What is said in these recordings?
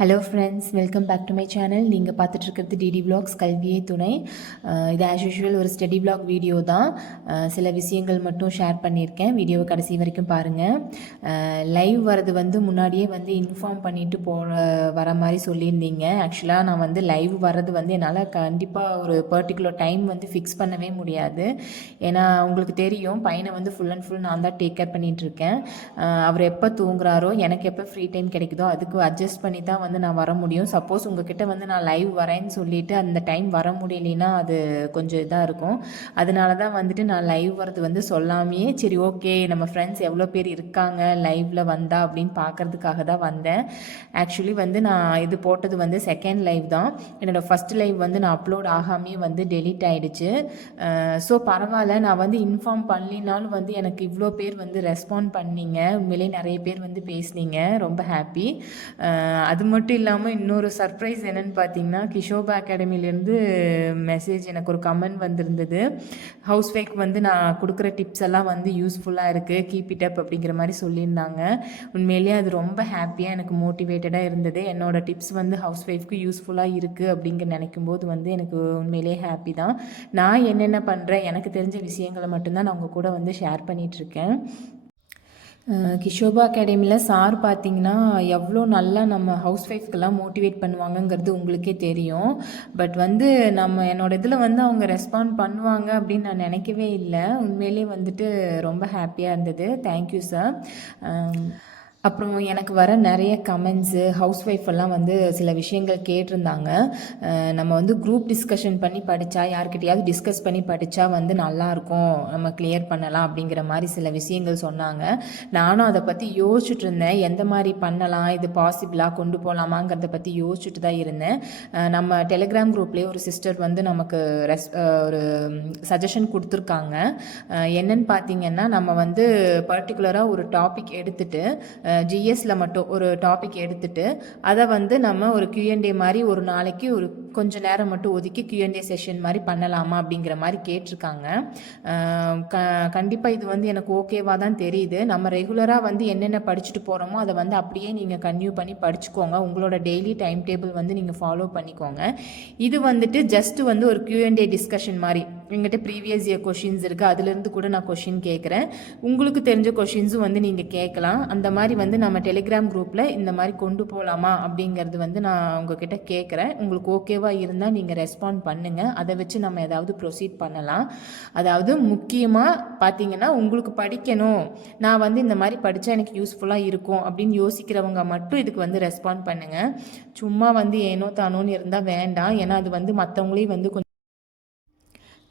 Hello friends, welcome back to my channel. நீங்கள் பார்த்துட்ருக்கிறது DD vlogs கல்வியே துணை. இது ஆஸ் யூஷுவல் ஒரு ஸ்டடி விலாக் வீடியோ தான். சில விஷயங்கள் மட்டும் ஷேர் பண்ணியிருக்கேன். வீடியோவை கடைசி வரைக்கும் பாருங்கள். லைவ் வரது முன்னாடியே இன்ஃபார்ம் பண்ணிவிட்டு வர மாதிரி சொல்லியிருந்தீங்க. ஆக்சுவலாக நான் லைவ் வர்றது என்னால் கண்டிப்பாக ஒரு பர்டிகுலர் டைம் ஃபிக்ஸ் பண்ணவே முடியாது. ஏன்னா உங்களுக்கு தெரியும், பையனை ஃபுல் அண்ட் ஃபுல் நான் தான் டேக் கேர் பண்ணிகிட்ருக்கேன். அவர் எப்போ தூங்குறாரோ, எனக்கு எப்போ ஃப்ரீ டைம் கிடைக்குதோ அதுக்கு அட்ஜஸ்ட் பண்ணி தான் நான் வர முடியும். சப்போஸ் உங்ககிட்ட நான் லைவ் வரேன்னு சொல்லிட்டு அந்த டைம் வர முடியலனா அது கொஞ்சம் இதாக இருக்கும். அதனால தான் நான் லைவ் வரது சொல்லாமையே சரி ஓகே, நம்ம ஃப்ரெண்ட்ஸ் எவ்வளோ பேர் இருக்காங்க லைவில் வந்தா அப்படின்னு பார்க்கறதுக்காக தான் வந்தேன். ஆக்சுவலி நான் இது போட்டது செகண்ட் லைவ் தான். என்னோடய ஃபஸ்ட் லைவ் நான் அப்லோட் ஆகாமே டெலீட் ஆகிடுச்சு. ஸோ பரவாயில்ல, நான் இன்ஃபார்ம் பண்ணலினாலும் எனக்கு இவ்வளோ பேர் ரெஸ்பாண்ட் பண்ணீங்க. உண்மையிலே நிறைய பேர் பேசுனீங்க. ரொம்ப ஹாப்பி. அது மட்டும் இல்லாமல் இன்னொரு சர்ப்ரைஸ் என்னென்னு பார்த்தீங்கன்னா, கிஷோபா அகாடமிலேருந்து மெசேஜ் எனக்கு ஒரு கமெண்ட் வந்திருந்தது. ஹவுஸ் ஒய்ஃப் நான் கொடுக்குற டிப்ஸ் எல்லாம் யூஸ்ஃபுல்லாக இருக்குது, கீப் இட் அப் அப்படிங்கிற மாதிரி சொல்லியிருந்தாங்க. உண்மையிலேயே அது ரொம்ப ஹாப்பியாக எனக்கு மோட்டிவேட்டடாக இருந்தது. என்னோடய டிப்ஸ் ஹவுஸ் ஒய்ஃப்க்கு யூஸ்ஃபுல்லாக இருக்குது அப்படிங்கிற நினைக்கும் போது எனக்கு உண்மையிலேயே ஹாப்பி தான். நான் என்னென்ன பண்ணுறேன், எனக்கு தெரிஞ்ச விஷயங்களை மட்டும்தான் நான் உங்கள் கூட ஷேர் பண்ணிகிட்ருக்கேன். கிஷோபா அகாடமியில் சார் பார்த்திங்கன்னா எவ்வளோ நல்லா நம்ம ஹவுஸ் ஒய்ஃப்க்கெல்லாம் மோட்டிவேட் பண்ணுவாங்கங்கிறது உங்களுக்கே தெரியும். பட் நம்ம என்னோடய இதில் அவங்க ரெஸ்பாண்ட் பண்ணுவாங்க அப்படின்னு நான் நினைக்கவே இல்லை. உண்மையிலே ரொம்ப ஹாப்பியாக இருந்தது. Thank you sir. அப்புறம் எனக்கு வர நிறைய கமெண்ட்ஸு, ஹவுஸ் ஒய்ஃப் எல்லாம் சில விஷயங்கள் கேட்டிருந்தாங்க. நம்ம குரூப் டிஸ்கஷன் பண்ணி படித்தா, யார்கிட்டையாவது டிஸ்கஸ் பண்ணி படித்தா நல்லாயிருக்கும், நம்ம கிளியர் பண்ணலாம் அப்படிங்கிற மாதிரி சில விஷயங்கள் சொன்னாங்க. நானும் அதை பற்றி யோசிச்சுட்டு இருந்தேன். எந்த மாதிரி பண்ணலாம், இது பாசிபிளாக கொண்டு போகலாமாங்கிறத பற்றி யோசிச்சுட்டு தான் இருந்தேன். நம்ம டெலிகிராம் குரூப்லேயே ஒரு சிஸ்டர் நமக்கு ஒரு சஜஷன் கொடுத்துருக்காங்க. என்னன்னு பார்த்தீங்கன்னா, நம்ம பர்டிகுலராக ஒரு டாபிக் எடுத்துகிட்டு ஜிஎஸ்ல மட்டும் ஒரு டாபிக் எடுத்துட்டு அதை நம்ம ஒரு Q&A மாதிரி ஒரு நாளைக்கு ஒரு கொஞ்சம் நேரம் மட்டும் ஒதுக்கி Q&A செஷன் மாதிரி பண்ணலாமா அப்படிங்கிற மாதிரி கேட்டிருக்காங்க. கண்டிப்பாக இது எனக்கு ஓகேவா தான் தெரியுது. நம்ம ரெகுலராக என்னென்ன படிச்சுட்டு போகிறோமோ அதை அப்படியே நீங்கள் கன்டினியூ பண்ணி படிச்சுக்கோங்க. உங்களோட டெய்லி டைம் டேபிள் நீங்கள் ஃபாலோ பண்ணிக்கோங்க. இது ஜஸ்ட் ஒரு Q&A டிஸ்கஷன் மாதிரி. எங்கிட்ட ப்ரீவியஸ் இயர் கொஷின்ஸ் இருக்குது, அதுலேருந்து கூட நான் கொஷின் கேட்குறேன். உங்களுக்கு தெரிஞ்ச கொஷின்ஸும் நீங்கள் கேட்கலாம். அந்த மாதிரி நம்ம டெலிகிராம் குரூப்பில் இந்த மாதிரி கொண்டு போகலாமா அப்படிங்கிறது நான் உங்ககிட்ட கேட்குறேன். உங்களுக்கு ஓகேவாக இருந்தால் நீங்கள் ரெஸ்பாண்ட் பண்ணுங்கள். அதை வச்சு நம்ம ஏதாவது ப்ரொசீட் பண்ணலாம். அதாவது முக்கியமாக பார்த்தீங்கன்னா, உங்களுக்கு படிக்கணும், நான் இந்த மாதிரி படித்தா எனக்கு யூஸ்ஃபுல்லாக இருக்கும் அப்படின்னு யோசிக்கிறவங்க மட்டும் இதுக்கு ரெஸ்பாண்ட் பண்ணுங்கள். சும்மா ஏனோ தானோன்னு இருந்தால் வேண்டாம். ஏன்னா அது மற்றவங்களையும் கொஞ்சம்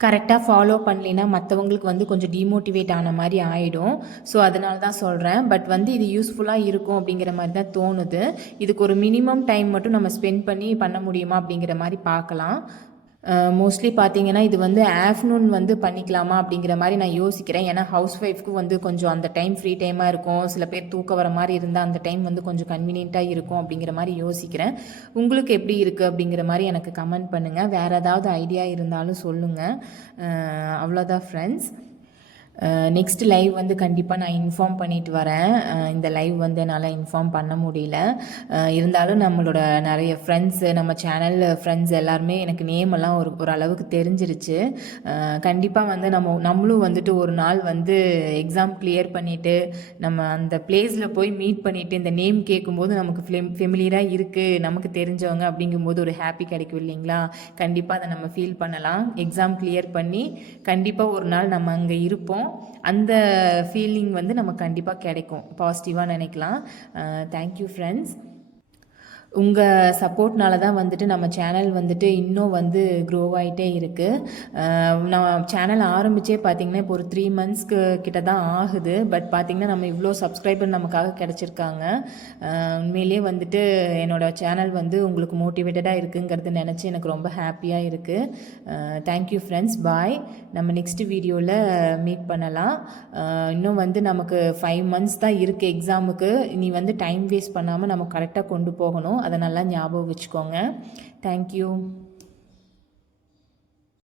கரெக்டாக ஃபாலோ பண்ணலினா மற்றவங்களுக்கு கொஞ்சம் டிமோட்டிவேட் ஆன மாதிரி ஆகிடும். ஸோ அதனால தான் சொல்கிறேன். பட் இது யூஸ்ஃபுல்லாக இருக்கும் அப்படிங்கிற மாதிரி தான் தோணுது. இதுக்கு ஒரு மினிமம் டைம் மட்டும் நம்ம ஸ்பெண்ட் பண்ணி பண்ண முடியுமா அப்படிங்கிற மாதிரி பார்க்கலாம். மோஸ்ட்லி பார்த்தீங்கன்னா இது ஆஃப்டர்நூன் பண்ணிக்கலாமா அப்படிங்கிற மாதிரி நான் யோசிக்கிறேன். ஏன்னா ஹவுஸ் ஒய்ஃப்க்கு கொஞ்சம் அந்த டைம் ஃப்ரீ டைமாக இருக்கும். சில பேர் தூக்க வர மாதிரி இருந்தால் அந்த டைம் கொஞ்சம் கன்வீனியண்ட்டாக இருக்கும் அப்படிங்கிற மாதிரி யோசிக்கிறேன். உங்களுக்கு எப்படி இருக்குது அப்படிங்கிற மாதிரி எனக்கு கமெண்ட் பண்ணுங்கள். வேறு ஏதாவது ஐடியா இருந்தாலும் சொல்லுங்கள். அவ்வளோதான் ஃப்ரெண்ட்ஸ். நெக்ஸ்ட் லைவ் கண்டிப்பாக நான் இன்ஃபார்ம் பண்ணிட்டு வரேன். இந்த லைவ் என்னால் இன்ஃபார்ம் பண்ண முடியல. இருந்தாலும் நம்மளோட நிறைய ஃப்ரெண்ட்ஸு, நம்ம சேனல் ஃப்ரெண்ட்ஸ் எல்லாருமே எனக்கு நேம் எல்லாம் ஒரு அளவுக்கு தெரிஞ்சிருச்சு. கண்டிப்பாக நம்மளும் ஒரு நாள் எக்ஸாம் கிளியர் பண்ணிவிட்டு நம்ம அந்த பிளேஸில் போய் மீட் பண்ணிவிட்டு இந்த நேம் கேட்கும்போது நமக்கு ஃபெமிலியராக இருக்குது, நமக்கு தெரிஞ்சவங்க அப்படிங்கும்போது ஒரு ஹாப்பி கிடைக்கும் இல்லைங்களா? கண்டிப்பாக அதை நம்ம ஃபீல் பண்ணலாம். எக்ஸாம் கிளியர் பண்ணி கண்டிப்பாக ஒரு நாள் நம்ம அங்கே இருப்போம். அந்த ஃபீலிங் நமக்கு கண்டிப்பாக கிடைக்கும். பாசிட்டிவாக நினைக்கலாம். Thank you friends. உங்கள் சப்போர்ட்னால தான் நம்ம சேனல் இன்னும் க்ரோ ஆகிட்டே இருக்குது. நான் சேனல் ஆரம்பித்தே பார்த்திங்கன்னா இப்போ ஒரு 3 மந்த்ஸ்க்கு கிட்ட தான் ஆகுது. பட் பார்த்திங்கன்னா நம்ம இவ்வளோ சப்ஸ்கிரைபர் நமக்காக கிடச்சிருக்காங்க. உண்மையிலேயே என்னோடய சேனல் உங்களுக்கு மோட்டிவேட்டடாக இருக்குங்கிறது நினச்சி எனக்கு ரொம்ப ஹாப்பியாக இருக்குது. Thank you friends. பாய். நம்ம நெக்ஸ்ட் வீடியோவில் மீட் பண்ணலாம். இன்னும் நமக்கு 5 மந்த்ஸ் தான் இருக்குது எக்ஸாமுக்கு. நீ டைம் வேஸ்ட் பண்ணாமல் நம்ம கரெக்டாக கொண்டு போகணும். அதை நல்லா ஞாபகம் வச்சுக்கோங்க. தேங்க்யூ.